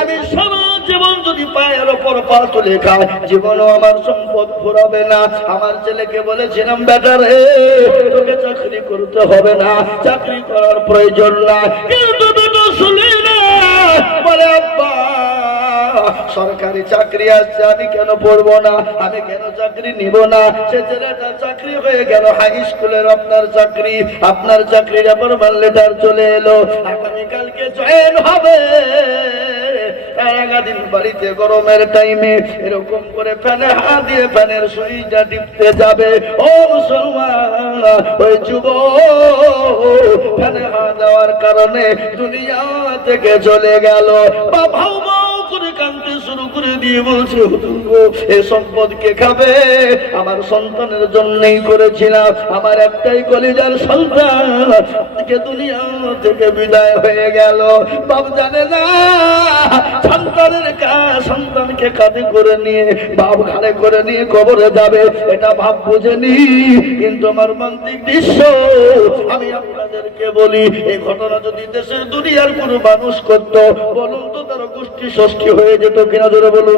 আমি জীবন যদি পায়ের ওপর পা তুলে জীবনও আমার সম্পদ ফুরাবে না। আমার ছেলেকে বলেছিলাম, বেটা রে, তোকে চাকরি করতে হবে না, চাকরি করার প্রয়োজন না কিন্তু শুনি না, বলে, আব্বা সরকারি চাকরি আসছে আমি কেন পড়ব না? আমি কেন চাকরি নিব না? সে ছেলেটা চাকরি হয়ে গেল হাই স্কুলের আপনার চাকরি। আপনার চাকরির মানলে তার চলে এলো। আগামীকালকে জয়েন হবে। বাড়িতে গরমের টাইমে এরকম করে ফ্যানে হাত দিয়ে ফ্যানের সুইচটা টিপতে যাবে। ও মুসলমান, ওই যুব ফ্যানে হাত দেওয়ার কারণে দুনিয়া থেকে চলে গেল। বাবাও দিয়ে বলছে হুজুর এ সম্পদ কে খাবে? আমার সন্তানের জন্যই করেছিলাম। আমার একটাই কলিজার সন্তান। আজকে দুনিয়া থেকে বিদায় হয়ে গেল। বাপ জানে না, সন্তানের সন্তানকে কাঁধে করে নিয়ে, বাপ ঘাড়ে করে নিয়ে কবরে যাবে, এটা ভাব বুঝেনি। কিন্তু আমার মান্তিক দৃশ্য, আমি আপনাদেরকে বলি, এই ঘটনা যদি দেশের দুনিয়ার কোনো মানুষ করত, বলুন তো তার গোষ্ঠী ষষ্ঠী হয়ে যেত কিনা ধরে বলুন।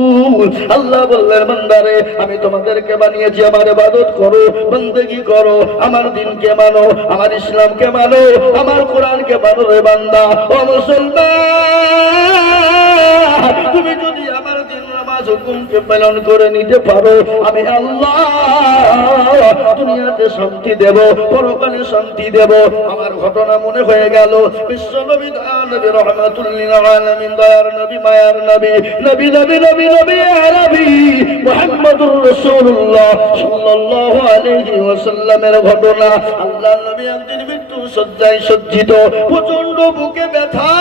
আল্লাহ বললেন, বান্দারে, আমি তোমাদেরকে বানিয়েছি, আমার ইবাদত করো, বন্দেগি করো, আমার দিনকে মানো, আমার ইসলামকে মানো, আমার কোরআনকে মানো রে বান্দা, ও মুসলমান। তুমি যদি আমার নামাজ হুকুমকে পালন করে নিতে পারো, আমি আল্লাহ দুনিয়াতে শান্তি দেব, পরকালে শান্তি দেব। আমার ঘটনা মনে হয়ে গেল, বিশ্ব নবী নবী রহমাতুল্লিল আলামিন, দয়ার নবী, মায়ার নবী নবী নবী নবী নবী, আরবি, মুহাম্মদুর রাসূলুল্লাহ সাল্লাল্লাহু আলাইহি ওয়াসাল্লামের ঘটনা। আল্লাহ নবী একদিন মৃত্যু সজ্জায় সজ্জিত প্রচণ্ড বুকে ব্যথা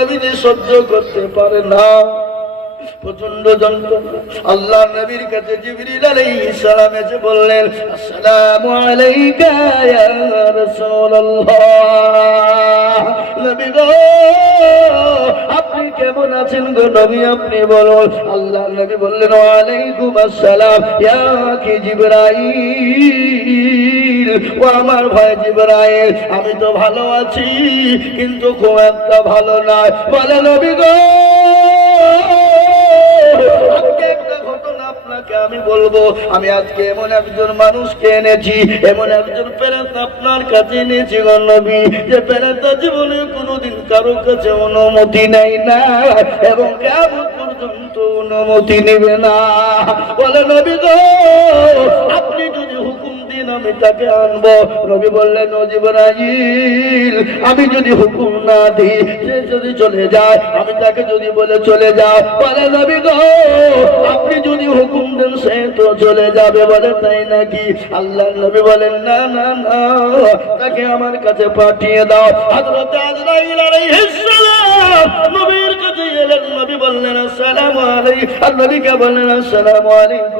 নবীনে সহ্য করতে পারে না। প্রচণ্ড যন্ত্রণা। আল্লাহ নবীর কাছে জিবরিল আলাইহিস সালাম এসে বললেন, আসসালামু আলাইকা ইয়া রাসূলুল্লাহ। নবী গো, আপনি কেমন আছেন গো নবী, আপনি বলুন। আল্লাহ নবী বললেন, ওয়ালাইকুম আসসালাম, ইয়া কি জিবরাইল ও আমার ভাই জিবরাইল। আমি তো ভালো আছি, কিন্তু খুব একটা ভালো নয়। বলে নবী গো আপনাকে আমি বলব, আমি আজকে এমন একজন মানুষকে এনেছি, এমন একজন প্যারেন্ট আপনার কাছে এনেছি নবী, যে প্রেরত জীবনে কোনোদিন কারও কাছে অনুমতি নেই না এবং কেমন পর্যন্ত অনুমতি নেবে না। বলে নবী গো, আপনি যদি আমি তাকে আনব। নবী বললেন নজিবরাইল আমি যদি হুকুম না দিই, সে যদি চলে যায়, আমি তাকে যদি বলে চলে যাও, বলে নবী গো, আপনি যদি হুকুম দেন, সে তো চলে যাবে। বলে, তাই নাকি? আল্লাহ নবী বলেন, না না না, তাকে আমার কাছে পাঠিয়ে দাও। হযরত আজরাইল আলাইহিস সালাম নবীর কাছে এলেন। নবী বললেন, আসসালামু আলাইকুম। আর নবীকে বললেন, আসসালামু আলাইকুম।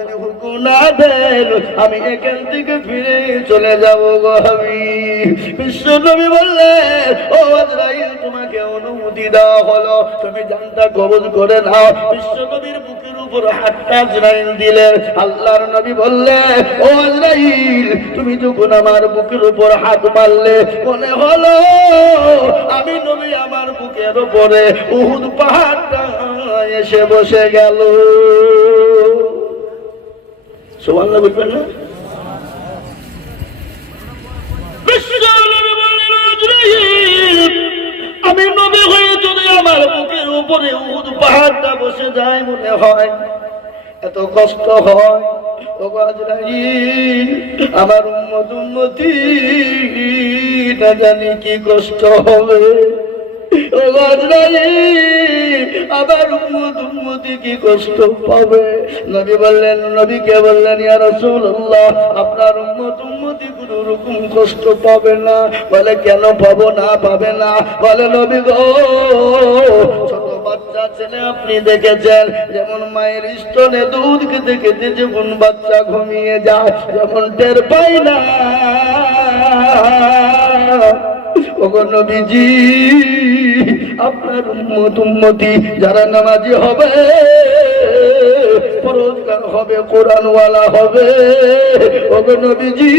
না দেন আমি এখান থেকে ফিরে চলে যাব গো আমি। বিশ্ব নবী বললেন, ও আজরাইল, তোমাকে অনুমতি দেওয়া হলো। তুমি জানটা কবজ করে নাও। বিশ্ব নবীর বুকের উপর হাতটা আজরাইল দিলেন। আল্লাহর নবী বললেন, ও আজরাইল, তুমি যখন আমার বুকের উপর হাত মারলে, মনে হলো আমি নবী আমার বুকের উপরে উহুদ পাহাড়টা এসে বসে গেল। সুবহানাল্লাহ বলবেন না? আমি নবী হয়ে যদি আমার বুকের উপরে উহুদ পাহাড়টা বসে যায় মনে হয়, এত কষ্ট হয় আমার উম্মত উম্মতি না জানি কি কষ্ট হবে? আবার উম্মত উম্মতি কি কষ্ট পাবে? নবী বললেন, নবীকে বললেন, ইয়া আপনার উম্মত কষ্ট পাবে না। বলে, কেন পাবো না, পাবে না? বলে, নবী গো, ছোট বাচ্চা ছেলে আপনি দেখেছেন, যেমন মায়ের স্তনে দুধ খেতে খেতে যখন বাচ্চা ঘুমিয়ে যায়, যেমন টের পাই না। নবীজি আপনার উম্মত, উম্মতি, যারা নামাজি হবে, পরোজগার হবে, কোরআনওয়ালা হবে, ওগো নবীজি,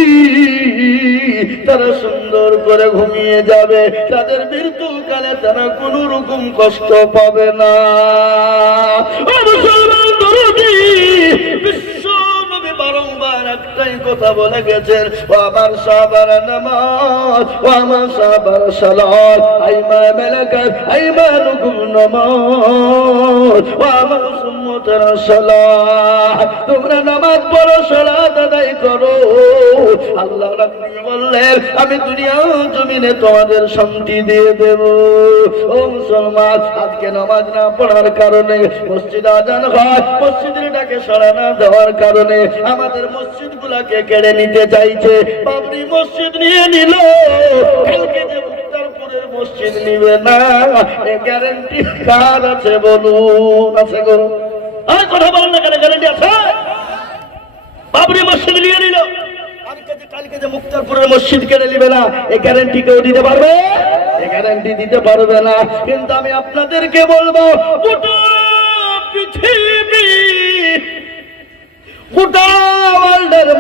তারা সুন্দর করে ঘুমিয়ে যাবে, তাদের মৃত্যুকালে তারা কোনো রকম কষ্ট পাবে না। কথা বলে গেছেন, ও আমার সাবার নামাজ, ও আমার সাবার সালাত আইমা মেলাকাত আইমা নুকুম নামাজ ও আমার সুন্নতের সালাত তোমরা নামাজ পড়ো, সালাত আদায় করো। আল্লাহ বললেন, আমি দুনিয়া জমিনে তোমাদের শান্তি দিয়ে দেব। ও মুসলমান, আজকে নামাজ না পড়ার কারণে মসজিদ আজান হয়, মসজিদের ডাকে সাড়া না দেওয়ার কারণে আমাদের মসজিদ গুলাকে কেড়ে নিতে চাইছে। বাবরি মসজিদ নিয়ে নিল। কালকে যে মসজিদ নিবে না, এ গ্যারেন্টি কার আছে বলুন, আছে গো। আর কথা বলেন না কেন? গ্যারেন্টি আছে? বাবরি মসজিদ নিয়ে নিল। কালকে যে মসজিদ কেড়ে না এই গ্যারান্টি কেউ দিতে পারবে? এই গ্যারান্টি দিতে পারবে না। কিন্তু আমি আপনাদেরকে বলব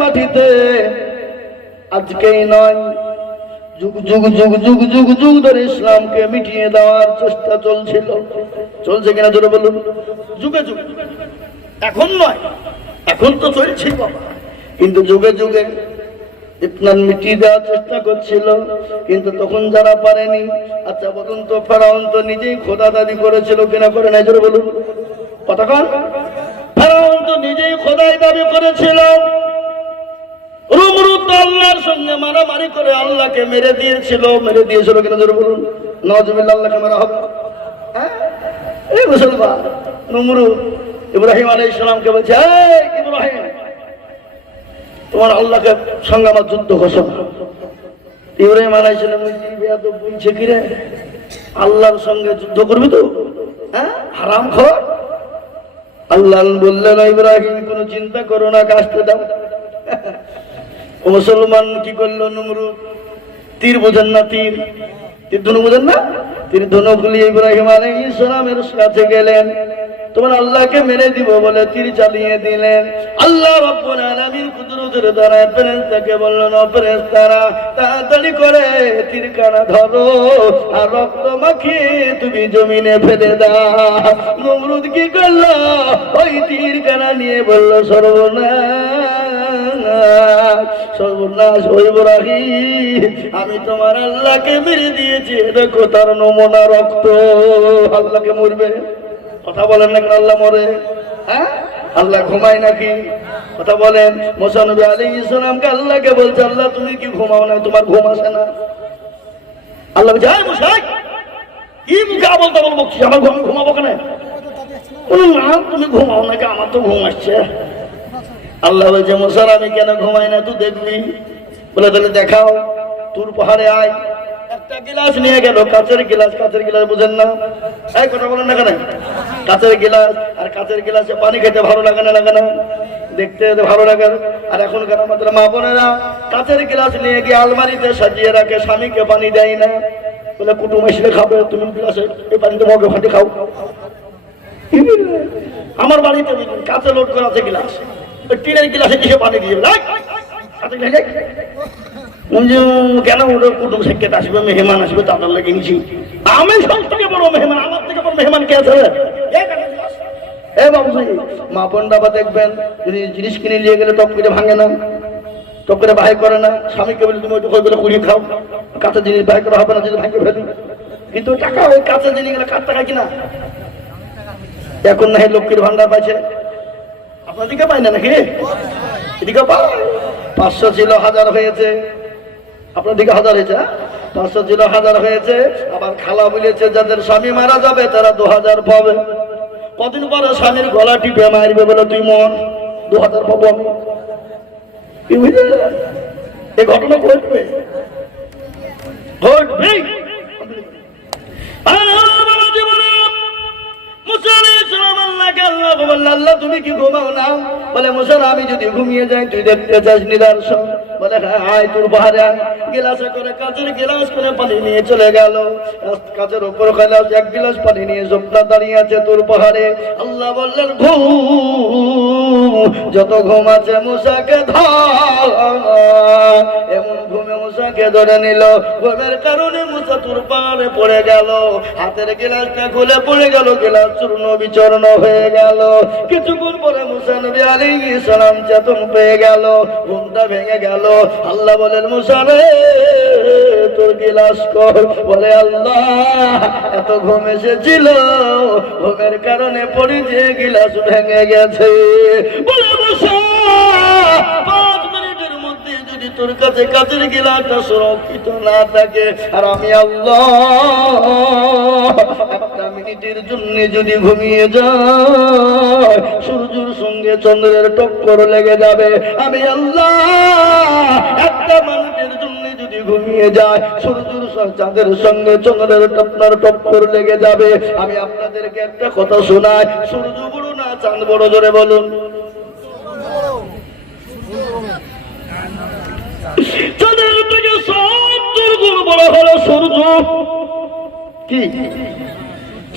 মাটিতে আজকেই নয় যুগ যুগ যুগ যুগ যুগ যুগ ধরে ইসলামকে মিটিয়ে দেওয়ার চেষ্টা চলছিল। চলছে কিনা ধরে বলুন? যুগে যুগে। এখন নয়, এখন তো চলছে কিন্তু যুগে যুগে ইতনান মিটিয়ে দেওয়ার চেষ্টা করছিল। কিন্তু তখন যারা পারেনি আচ্ছা বলুন তো, ফেরাউন তো নিজেই খোদা দাবি করেছিল কিনা করে নাই জোরে বলুন? কতক্ষণ ফেরাউন তো নিজেই খোদাই দাবি করেছিল। আল্লাহর সঙ্গে মারামারি করে আল্লাহকে মেরে দিয়েছিল মেরে দিয়েছিল কিনা জোরে বলুন। নজবিল্লা আল্লাহকে মারা হবে। হ্যাঁ? এই মুসলমান, নমরুদ, ইব্রাহিম আলাইহিস সালামকে বলছে ইব্রাহিম, তোমার আল্লাহকে সঙ্গে আমার যুদ্ধ ঘোষণা। ইব্রাহিম আলাইহিস সালাম বেয়াদ বলছে কি রে? আল্লাহর সঙ্গে যুদ্ধ করবি তো? হ্যাঁ? হারাম খর? আল্লাহ বললেন, ইব্রাহিম, কোনো চিন্তা করো না কাজতে দাও। মুসলমান কি করল নমরুদ তীর বোঝেন না তীর। তীর ধনু বোঝেন না? তীর ধনুগুলি ইব্রাহিম আলাইহিস সালামের কাছে গেলেন। তোমার আল্লাহকে মেরে দিব বলে তীর চালিয়ে দিলেন। আল্লাহ রব্বুল আলামিন কুদরতের দ্বারা ফেরেশতাকে তাড়াতাড়ি করে তীর কানা ধরো আর রক্ত মাখিয়ে তুমি জমিনে ফেলে দাও। নমরুদ কি করল? ওই তীর কানা নিয়ে বলল, সর্বনাশ। সর্বনাশ হইব রাখি আমি তোমার আল্লাহকে মেরে দিয়েছি। দেখো তার নমুনা রক্ত। আল্লাহকে মরবে। কথা বলেন না কেন আল্লাহ মরে? হ্যাঁ? আল্লাহ ঘুমায় নাকি? কথা বলেন। মোসানবী আলী ইসলামকে আল্লাহকে বলছে, আল্লাহ, তুমি কি ঘুমাও না? তোমার ঘুম আসে না। আল্লাহ বলছে "এই মশাই কি মুখে আবল তাবল আমার ঘুম ঘুমাবো কেন? না তুমি ঘুমাও নাকি? আমার তো ঘুম আসছে। আল্লাহ বলছে মশার আমি কেন ঘুমাই না? তুই দেখবি। বলে, তাহলে দেখাও, তোর পাহাড়ে আয়। একটা গিলাস নিয়ে গেল, কাঁচের গিলাস কাঁচের গিলাস, বুঝেন না? এই কথা বলেন না কেন? কাঁচের গিলাস, আর কাঁচের গিলাসে পানি খেতে ভালো লাগে না লাগে না? দেখতে ভালো লাগে। আর এখনকার আমাদের মা বোনেরা কাঁচের গিলাস নিয়ে গিয়ে আলমারিতে সাজিয়ে রাখে, স্বামীকে পানি দেয় না। বলে, কুটুম এসে খাবে, তুমি গিলাসে এই পানিতে মগে ফাটে খাও। আমার বাড়িতে কাঁচে লোড করা আছে গিলাস টিনের গিলাসে কিসে পানি দিয়ে কেন ওটা কুটুম সেক্ষেত আসবে, মেহমান আসবে তাদের লাগে নিছি আমি সব থেকে বড় মেহমান, আমার থেকে বড় মেহমান কে আছে। এ বাবু মা বোনরা বা দেখবেন, যদি জিনিস কিনে নিয়ে গেলে টপ করে ভাঙে না টপ করে বাহাই করে না, স্বামীকে বলে তুমি ওই বলে কুড়িয়ে খাও, কাঁচা জিনিস বাহাই করা হবে না, যদি ভাঙে ফেলি কিন্তু টাকা ওই কাঁচা গেলে কার টাকা কিনা? এখন না হয় লক্ষ্মীর ভান্ডার পাইছে পাই না নাকি এদিকে পাই পাঁচশো ছিল হাজার হয়েছে আপনার দিকে হাজার হয়েছে হ্যাঁ? পাঁচশো ছিল হাজার হয়েছে আবার খালা বলেছে যাদের স্বামী মারা যাবে তারা দু হাজার পাবে কদিন পরে স্বামীর গলা টিপে মারবে বলে তুই মন দু হাজার পাবো আমি কি এই ঘটনা ঘটবে ঘটবে আর আমার জীবনে মুসা আলাইহিস আল্লাহকে আল্লাহ, তুমি কি ঘুমাও না? বলে, মুসার, আমি যদি ঘুমিয়ে যাই, তুই দেখতে চাস নিদর্শন। হ্যাঁ তোর করে গিলাস করে নিয়ে চলে এক গিলাস তোর পাহাড়ে যত ঘুম আছে মুসাকে এমন ঘুমে মুসাকে ধরে নিল। ঘুমের কারণে মুসা তোর পাহাড়ে পড়ে গেল। হাতের গিলাসটা খুলে পড়ে গেল, গিলাস চূর্ণ বিচূর্ণ হয়ে গেল। কিছুক্ষণ পরে মুসা নবী আলাইহিস সালাম চেতন পেয়ে গেল। ঘুমটা ভেঙে গেল। আল্লাহ বলেন, মুসা রে, তোর গিলাস কর। বলে, আল্লাহ, এত ঘুম এসেছিল ঘুমের কারণে পড়ি যে গিলাস ভেঙে গেছে। বলে, মুসা তোর কাছে কাছের গিলাসটা সুরক্ষিত না থাকে, আর আমি আল্লাহ মিনিটের জন্য যদি ঘুমিয়ে যায়, সূর্যের সঙ্গে চন্দ্রের টক্কর লেগে যাবে। আমি আল্লাহ, একটা মিনিটের জন্য যদি ঘুমিয়ে যায়, সূর্যের চাঁদের সঙ্গে চন্দ্রের টপ্পর টক্কর লেগে যাবে। আমি আপনাদেরকে একটা কথা শোনাই, সূর্য বড় না চাঁদ বড়? জোরে বলুন। চাঁদের থেকে সত্তর গুণ বড় হলো সূর্য। কি?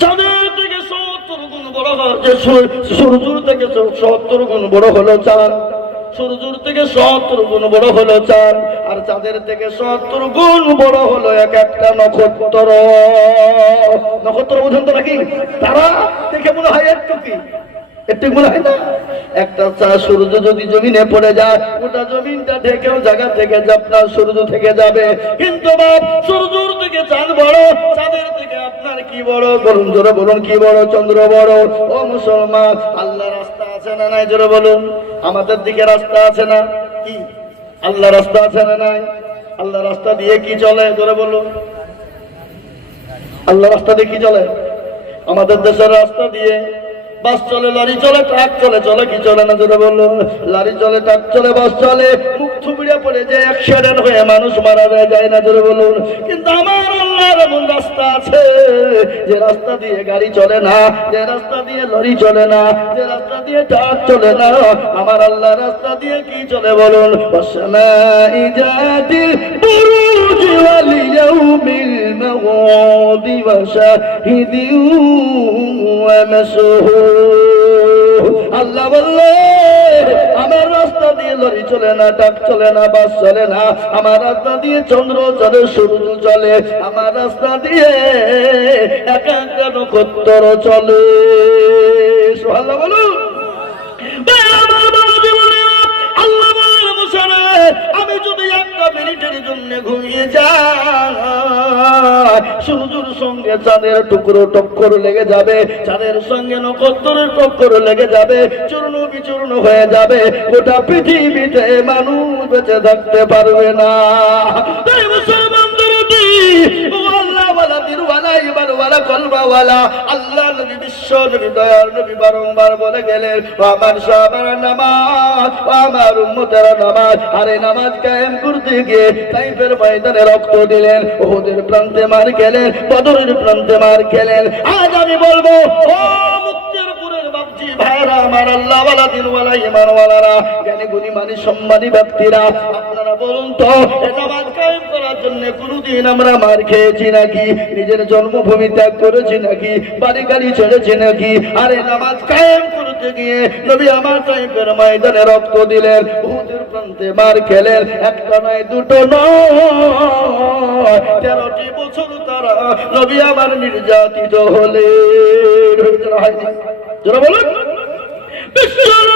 চাঁদের থেকে সত্তর গুণ বড় হচ্ছে সূর্যর থেকে সত্তর গুণ বড় হলো চাঁদ। সূর্যর থেকে সত্তর গুণ বড় হলো চাঁদ, আর চাঁদের থেকে সত্তর গুণ বড় হলো এক একটা নক্ষত্র। নক্ষত্র বুঝেন তো নাকি? তারা দেখে মনে হয় একটু কি? একটু মনে হয় না। একটা চা সূর্য যদি জমিনে পড়ে যায় ওটা জমিনটা ঢেকেও জায়গা থেকে আপনার সূর্য থেকে যাবে। কিন্তু বাপ, সূর্যর থেকে চাঁদ বড়, চাঁদের থেকে আপনার কি বড়? বলুন, জোরে বলুন, কি বড়? চন্দ্র বড়। ও মুসলমান আল্লাহ রাস্তা আছে না নাই? জোরে বলুন, আমাদের দিকে রাস্তা আছে না? কি? আল্লাহ রাস্তা আছে না নাই? আল্লাহ রাস্তা দিয়ে কি চলে? জোরে বলুন। আল্লাহ রাস্তা দিয়ে কি চলে? আমাদের দেশের রাস্তা দিয়ে বাস চলে, লরি চলে, ট্রাক চলে চলে, কি চলে না যেটা বলল? লরি চলে, ট্রাক চলে, বাস চলে। মুখ পড়ে যে অ্যাক্সিডেন্ট হয়ে মানুষ মারা যায় যায় না বলুন। কিন্তু আমার আল্লাহর এমন রাস্তা আছে, যে রাস্তা দিয়ে গাড়ি চলে না, যে রাস্তা দিয়ে লরি চলে না, যে রাস্তা দিয়ে ট্রাক চলে না। আমার আল্লাহ রাস্তা দিয়ে কি চলে বলুন? ওয়াসমাই জাতিল বুরুজ। মাওয়াদ ওয়া শাহিদিন ওয়া মাসহুর আল্লাহ বললে, আমার রাস্তা দিয়ে লরি চলে না টাক চলে না, বাস চলে না, আমার রাস্তা দিয়ে চন্দ্র চলে, সূর্য চলে, আমার রাস্তা দিয়ে এক একটা নক্ষত্র চলে। সুবহানাল্লাহ। ঘুমিয়ে যাই সঙ্গে চাঁদের টুকরো টক্কর লেগে যাবে। চাঁদের সঙ্গে নক্ষত্রের টক্কর লেগে যাবে। চূর্ণ বিচূর্ণ হয়ে যাবে। গোটা পৃথিবীতে মানুষ বেঁচে থাকতে পারবে না। মুসলমান কলমাওয়ালা, আল্লাহ নবী বারংবার বলে গেলেন আমার সাহাবারা নামাজ, আমার উম্মতেরা নামাজ, আরে নামাজ কায়েম করতে গিয়ে তাইফের ময়দানে রক্ত দিলেন, ওহুদের প্রান্তে মার খেলেন, বদরের প্রান্তে মার আজ আমি বলব, ও মানি সম্মানী ব্যক্তিরা, আপনারা বলুন তো নামাজ জন্য কোনদিন আমরা মার খেয়েছি নাকি? নিজের জন্মভূমি ত্যাগ করেছি নাকি? বাড়ি গাড়ি ছেড়েছি নাকি? আরে নামাজ কায়েম করতে গিয়ে নবী আমার টাইপের ময়দানে রক্ত দিলেন। উহুদের প্রান্তে মার খেলেন। একটা নয়, দুটো নয়। তেরোটি বছর তারা নবী আমার নির্যাতিত হলে বলুন। বিশ্বনবী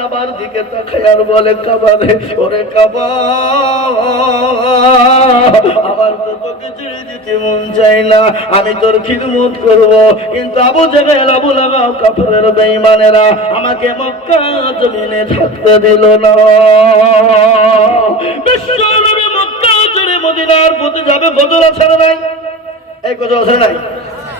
খাবার দিকে তাকায় আর বলে, খাবারে, ওরে খাবার। আমার তো ছেড়ে মন চাই না, আমি তোর খিদমত করব। কিন্তু আবু জায়গায় আবু লাগাও কাপড়ের বেঈমানেরা আমাকে মক্কা জমিনে থাকতে দিল না। মক্কা ছেড়ে মদিনার পথে যাবে গজল আছে না নাই? এই গজল আছে না নাই?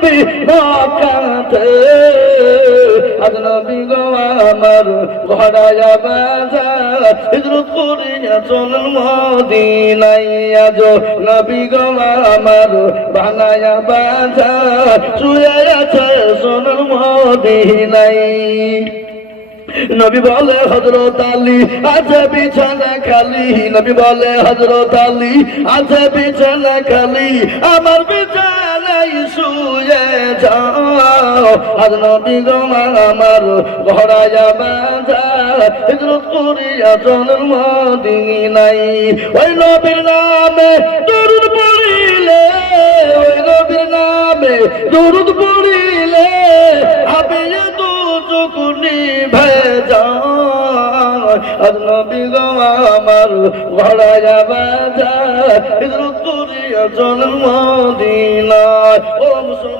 নবী আজ গো আমার ঘরায়া বাজার হিজরত করিয়া চলন আজ নবী গো আমার বানায়া আছে মদিনাই নবী বলে হজরত আলী আছে বিছানা খালি। নবী বলে হজরত আলী আছে বিছানা খালি। আমার আজ নবী গমা আমার ঘরায়া বাজা হিজরত করিয়া জনের মদিনাই ওই নবীর নামে দরুদ পড়িলে, ওই নবীর নামে দরুদ পড়িলে আমি তো চকুনি ভেজা আর নবী গো আমার করিয়া জন্ম দিনায়। ও মুসলমান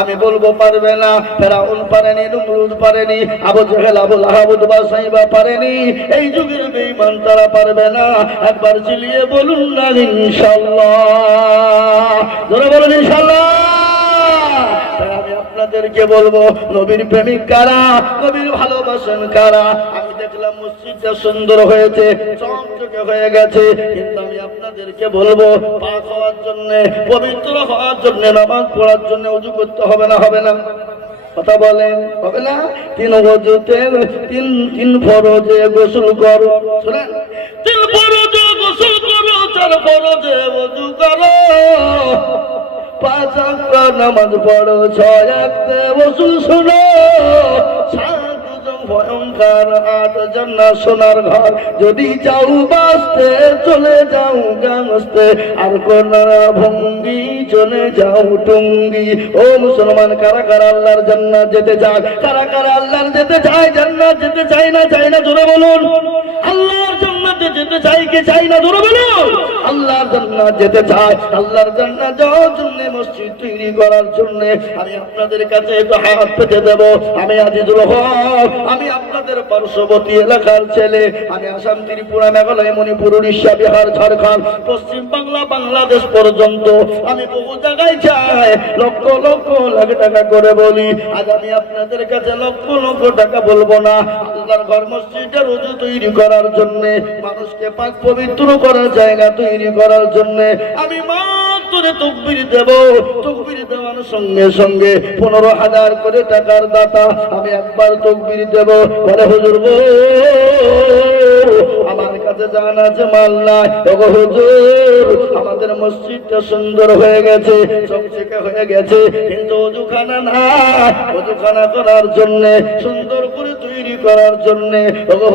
আমি বলব, পারবে না। ফেরাউন পারেনি, নমরুদ পারেনি, Abu Jahl, Abu Lahab, Utba Shaiba পারেনি। এই যুগের বেঈমান, তারা পারবে না। একবার চিলিয়ে বলুন না, ইনশাআল্লাহ। ধরে বলুন, ইনশাআল্লাহ। আপনাদেরকে বলব, নবীর প্রেমিক কারা? নবীর ভালোবাসেন কারা? আমি দেখলাম মসজিদটা সুন্দর হয়েছে চমচকে হয়ে গেছে, কিন্তু আপনাদেরকে বলব, পাক হওয়ার জন্য, পবিত্র হওয়ার জন্য, নামাজ পড়ার জন্য উজু করতে হবে না হবে না। কথা বলেন, হবে না? তিন অজুতে তিন তিন ফরজে গোসল করো, শুনেন? তিন ফরজে গোসল করো, চার ফরজে উজু করো। পাঁচ নামাজ পড়ো, ছয় ওসুল শোনো। ভয়ঙ্কর আট জান্না সোনার ঘর। যদি চাও বাঁচতে, চলে যাও গাংস্তে আর কোনারা ভঙ্গি, চলে যাও টুঙ্গি। ও মুসলমান, কারা কারা আল্লাহর জান্নাত যেতে চায়? কারা কারা আল্লাহর যেতে চায়? জান্নাত যেতে চায় না চায় না? চলে বলুন। জান্নাতে যেতে চাই কি চাই না জোরে বলুন আল্লাহর জান্নাত যেতে চায় আল্লাহর জান্নাত যাওয়ার জন্য মসজিদ তৈরি করার জন্য আমি আপনাদের কাছে একটু হাত পেতে দেব। আমি আজিজুল হক, আমি আপনাদের পার্শ্ববর্তী এলাকার ছেলে, আমি আসাম ত্রিপুরা, মেঘালয়, মণিপুর, উড়িষ্যা, বিহার, ঝাড়খণ্ড, পশ্চিম বাংলা, বাংলাদেশ পর্যন্ত আমি বহু জায়গায় যাই, লক্ষ লক্ষ লাখ টাকা করে বলি। আজ আমি আপনাদের কাছে লক্ষ লক্ষ টাকা বলব না। আল্লাহর ঘর মসজিদের রুজু তৈরি করার জন্য মানুষকে পাক পবিত্র করার জায়গা তৈরি করার জন্য আমি মাত্র তকবির দেব। তকবির দেওয়ার সঙ্গে সঙ্গে পনেরো হাজার করে টাকার দাতা আমি একবার তকবির দেব। বলে, হুজুর গো আমাদের মসজিদটা সুন্দর হয়ে গেছে হয়ে গেছে, কিন্তু অজুখানা না অজুখানা করার জন্য, সুন্দর করে তৈরি করার জন্য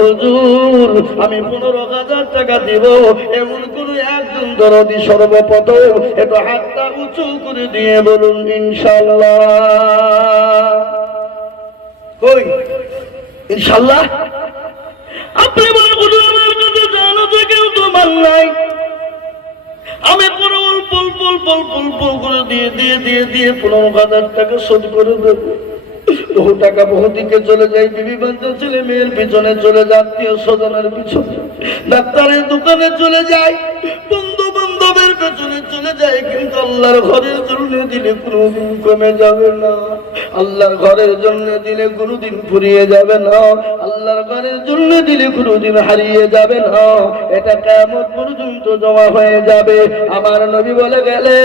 হুজুর, আমি পনেরো হাজার টাকা দিব। এমন কোন একজন দরদি সর্বপ্রথম একটু হাতটা উঁচু করে দিয়ে বলুন, ইনশাল্লাহ। ইনশাল্লাহ? আপনি মনে কেউ নাই। আমি পুরো অল্প অল্প অল্প অল্প অল্প করে দিয়ে দিয়ে দিয়ে দিয়ে পনেরো হাজার টাকা শোধ করে দেব। বহু টাকা বহু দিকে চলে যায়, বিবি বাচ্চা ছেলে, মেয়ের পিছনে চলে যায়, আত্মীয় স্বজনের পিছনে। ডাক্তারের দোকানে চলে যায়। বান্ধবের পেছনে চলে যায়, কিন্তু আল্লাহর ঘরের জন্য দিলে কোনোদিন কমে যাবে না। আল্লাহর ঘরের জন্য দিলে কোনোদিন ফুরিয়ে যাবে না। আল্লাহর ঘরের জন্য দিলে কোনোদিন হারিয়ে যাবে না। এটা কেমন পর্যন্ত জমা হয়ে যাবে। আমার নবী বলে গেলে,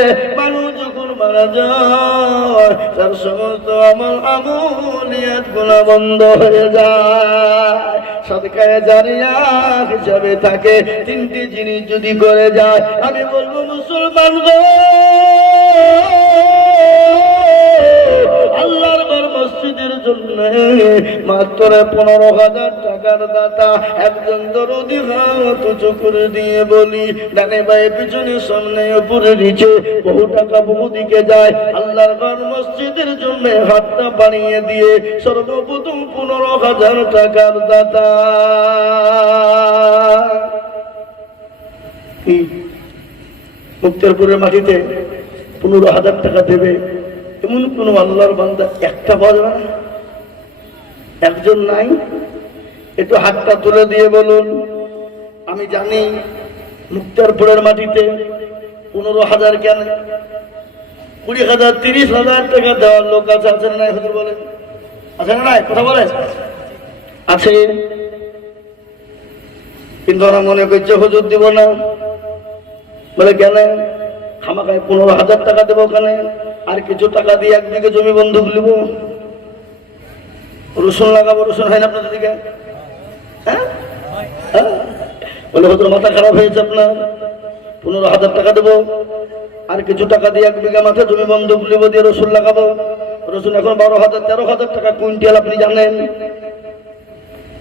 মানুষ যখন মারা যায়, তার সমস্ত আমার আমলিয়াত গোলা বন্ধ হয়ে যায়। সদকায় জারিয়া হিসাবে থাকে তিনটি জিনিস যদি করে যায়, আমি বলব, মুসলমান গো, আল্লাহর ঘর জন্য মাত্র পনেরো হাজার টাকার দাতা একজন দরদি হাত উঁচু দিয়ে বলি, ডানে বায়ে পিছনে, সামনে, উপরে, নিচে, বহু টাকা বহু দিকে যায়। আল্লাহর ঘর মসজিদের জন্য হাতটা বানিয়ে দিয়ে সর্বপ্রথম পনেরো হাজার টাকার দাতা। মুক্তারপুরের মাটিতে পনেরো হাজার টাকা দেবে। এমন কোন আল্লাহর বান্দা একটা পাওয়া যাবে না। একজন নাই। একটু হাতটা তুলে দিয়ে বলুন, আমি জানি মুক্তারপুরের মাটিতে পনেরো হাজার কেন, কুড়ি হাজার, তিরিশ হাজার টাকা দেওয়ার লোক আছে আছেন না হুজুর বলেন। আছে না নাই? কথা বলে আছে। কিন্তু ওরা মনে করছে, হুজুর দিব না। বলে, কেন? খামাকায় পনেরো হাজার টাকা দেবো ওখানে আর কিছু টাকা দিয়ে এক বিঘে জমি বন্ধক নিব। রসুন লাগাবো, রসুন হয় না আপনাদের দিকে? হ্যাঁ? হ্যাঁ? বলে মাথা খারাপ হয়েছে আপনার। পনেরো হাজার টাকা দেবো। আর কিছু টাকা দিয়ে এক বিঘা মাঠে জমি বন্ধক নিব দিয়ে রসুন লাগাবো। রসুন এখন বারো হাজার, তেরো হাজার টাকা কুইন্টাল, আপনি জানেন।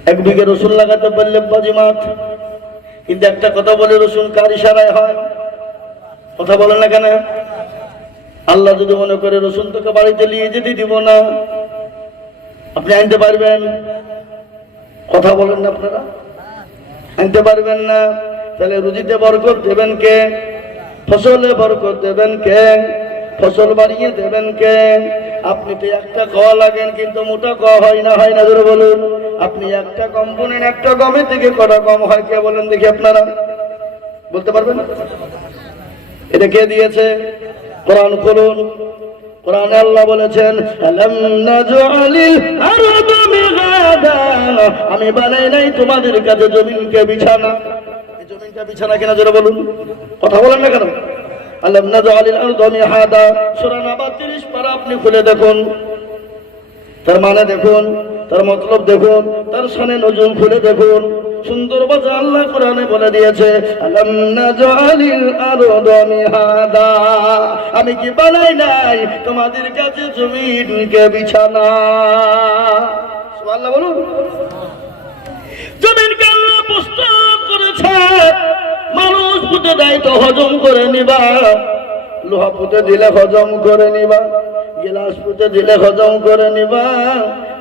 এক বিঘে রসুন লাগাতে পারলে বাজি মাঠ। কিন্তু একটা কথা বলে, রসুন কার ইশারায় হয়? কথা বলেন না কেন? আল্লাহ যদি মনে করে রসুন তোকে বাড়িতে নিয়ে যেতে দিব না, আপনি আনতে পারবেন? কথা বলেন না আপনারা? আনতে পারবেন না? তাহলে রুজিতে বরকত দেবেন কে? ফসলে বরকত দেবেন কে? ফসল বাড়িয়ে দেবেন কে? আপনি তো একটা ক লাগেন, কিন্তু মোটা ক হয় না হয় না, ধরে বলুন। আপনি একটা কম বোনেন, একটা গমের থেকে কটা কম হয় কে বলেন দেখি আপনারা। বলতে পারবেন? এটা কে দিয়েছে? কোরআন করুন কোরআন আল্লাহ বলেছেন আমি বানাই নাই তোমাদের কাছে জমিনকে বিছানা। বিছানা বলুন। কথা বলেন না কেন? 30 পারা আপনি খুলে দেখুন। তার মানে দেখুন, তার মতলব দেখুন, তার সানে নজুম খুলে দেখুন। সুন্দর বাজা আল্লাহ কোরআনে বলে দিয়েছে, আলাম নাজআলিল আরদা মিহাদা আমি কি বানাই নাই? তোমাদের কাছে জমিনকে বিছানা। সুবহানাল্লাহ বলুন। জমিনকে আল্লাহ প্রস্তাব করেছে, মানুষ পুঁতে দেয় তো হজম করে নিবা। লোহা পুঁতে দিলে হজম করে নিবা, গিলাস পুঁতে দিলে হজম করে নিবা।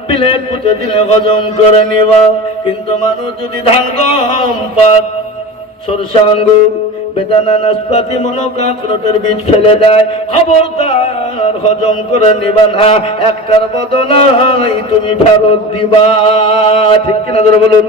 প্লেট পুঁতে দিলে হজম করে নিবা। কিন্তু মানুষ যদি ধান গম পাত সরষা আঙ্গুর, বেদানা নাশপাতি মনোকাঁকরটের বীজ ফেলে দেয়, খবরদার হজম করে নিবা না। একটার বদলাই তুমি ফেরত দিবা। ঠিক কিনা ধরে বলুন?